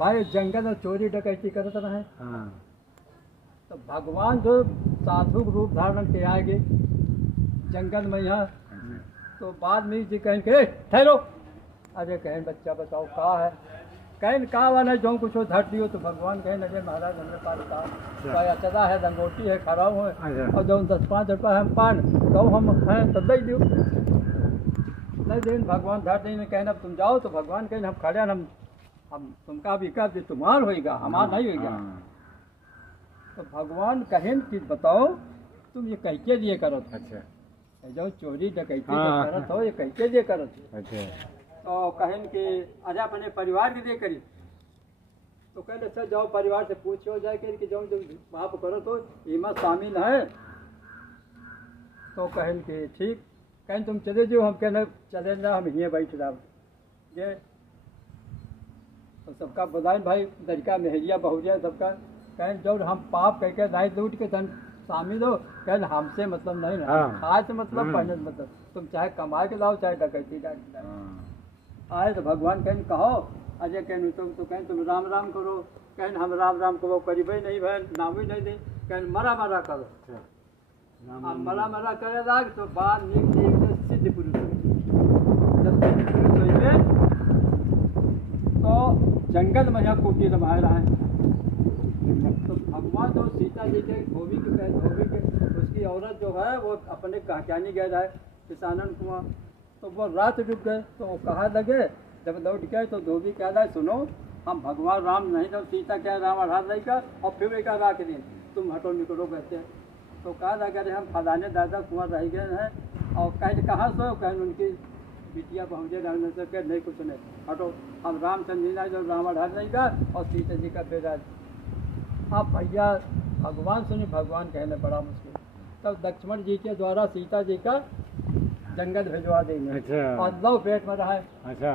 भाई जंगल में चोरी डकैती करते रहे। हाँ। तो भगवान जो साधु रूप धारण के आएंगे जंगल में यहाँ, तो बाद में जी कहें के ठहरो, अरे कहें बच्चा बताओ कहा है, कहें कहा वाला जो कुछ धर दियो, तो भगवान कहें अरे महाराज हमने पास कहा अचदा है, लंगोटी है, खराब है, और जो 10-5 रुपये हम पान तो हम हैं तो दे दियो, नहीं दिन भगवान धर देने कहना तुम जाओ, तो भगवान कहें हम खड़े हम तुमका विकास भी तुम्हार होएगा, हमारा नहीं होएगा। तो भगवान कहें कि बताओ तुम ये कह के लिए करो। अच्छा। जो चोरी डकैती करत हो ये कह के लिए करो। अच्छा। तो कहें कि अरे अपने परिवार के लिए करी, तो कहते सर जाओ परिवार से पूछो जाए कि जो पाप करो तो इमा शामिल है। तो कहें कि ठीक, कहें तुम चले जाओ, हम कहना चले ना, हम यहीं बैठ रहा ये। तो सबका बताए भाई लड़का मेहरिया बहुरिया सबका, कहें जो हम पाप कह के राय लूट के धन शामिल हो, कहें हमसे मतलब नहीं ना, आज से मतलब पहले मतलब तुम चाहे कमा के लाओ चाहे डकैती डाल आए। तो भगवान कहें कहो, अजय कहें तुम तो कहें तुम राम राम करो, कहें हम राम राम करो करीब ही नहीं भाई नाम ही नहीं दे, कहें मरा मरा करो। अब मरा मरा करे लाग तो बाद में सिद्ध पुरुष जब सिद्ध पुरुष हुए तो जंगल में यहाँ कुटी रमाए रहा है। तो भगवान तो सीता जी के धोबी के उसकी औरत जो है वो अपने कहकानी गए रहा है किसानन कुआं, तो वो रात रुक गए। तो वो कहा लगे जब लौट गए तो धोबी कह रहा है सुनो हम भगवान राम नहीं तो सीता क्या राम आधार नहीं का, और फिर एक राख दिन तुम हटो निकलो कहते। तो कहा लगे अरे हम फलाने दादा कुआं रह गए हैं, और कहें कहाँ सो, कहें उनकी बिटिया पहुँचे रहने से कह नहीं कुछ नहीं हटो, हम रामचंद्र जी जो राम आधार नहीं का और सीता जी का बेटा। अब भैया भगवान सुने, भगवान कहने बड़ा मुश्किल, तब लक्ष्मण जी के द्वारा सीता जी का जंगल भिजवा देंगे। अच्छा। और लव पेट में रहा है। अच्छा।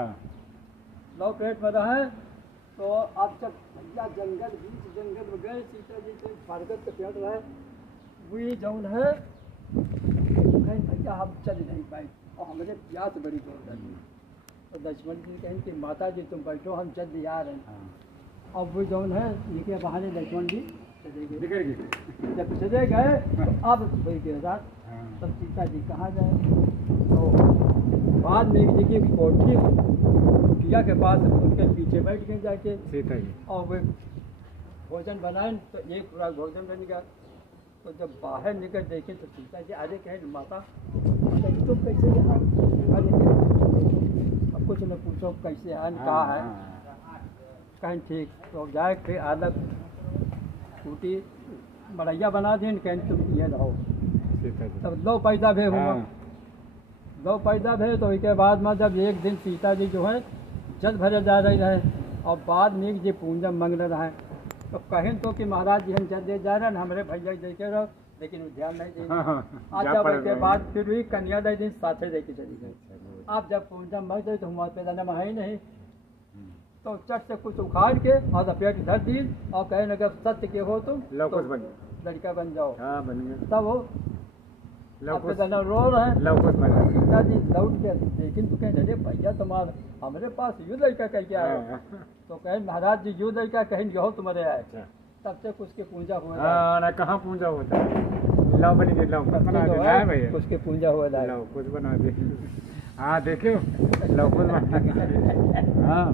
लव पेट में रहा है। तो अब जब भैया जंगल में गए सीता जी के बरगद के पेड़ रहे, वही जौन है कहीं भैया हम चल नहीं पाए और हमारे प्यास बड़ी जोर लगी। तो लक्ष्मण जी कहें कि माता जी तुम बैठो हम जल्दी आ रहे हैं। अब वो जौन है ये बहाने लक्ष्मण जी चले गए। जब चले गए तो अब वही के रात तब सीता जी कहाँ जाए। तो बाद में एक जगह कोठी कुटिया के पास उनके पीछे बैठ गए जाके सीता जी, और वे भोजन बनाए तो एक पूरा भोजन बन गया। तो जब बाहर निकल देखे तो सीता जी अरे कहे माता तुम कैसे यहाँ, अरे अब कुछ न पूछो कैसे है कहा है, कहीं ठीक। तो जाए फिर आदत टूटी मरैया बना दी, कहीं तुम ये रहो। तब दो पैदा भे हुआ, दो पैदा भे। तो इसके बाद में जब एक दिन सीता जी जो है जल भरे जा रही है और बाद में जी पूंजा मंगल रहा है, तो कहें तो कि महाराज जी हम जल दे जा रहे हैं हमारे भैया देखे रहो, लेकिन वो ध्यान नहीं देंगे। अच्छा के बाद फिर भी कन्या दे दिन साथे दे के चली गई। आप जब पूंजा मर गए तो हमारे पैदा नम है ही नहीं, तो चट से कुछ उखाड़ के और लपेट धर दी और कहे अगर सत्य के हो तुम तो लड़का बन जाओ। तब वो रो रहे हैं। सीता जी लौट के लेकिन तो कहें अरे भैया तुम्हारा हमारे पास यू लड़का कह के आया। तो कहें महाराज जी यू लड़का कहें जो तुम्हारे आए। तब से उसके पूंजा हुआ। कहाँ पूंजा होता है, लव बनी के लव बना दे है भैया, उसके पूंजा हुआ लव कुछ बना दे। हाँ देखियो लव कुछ बना। हाँ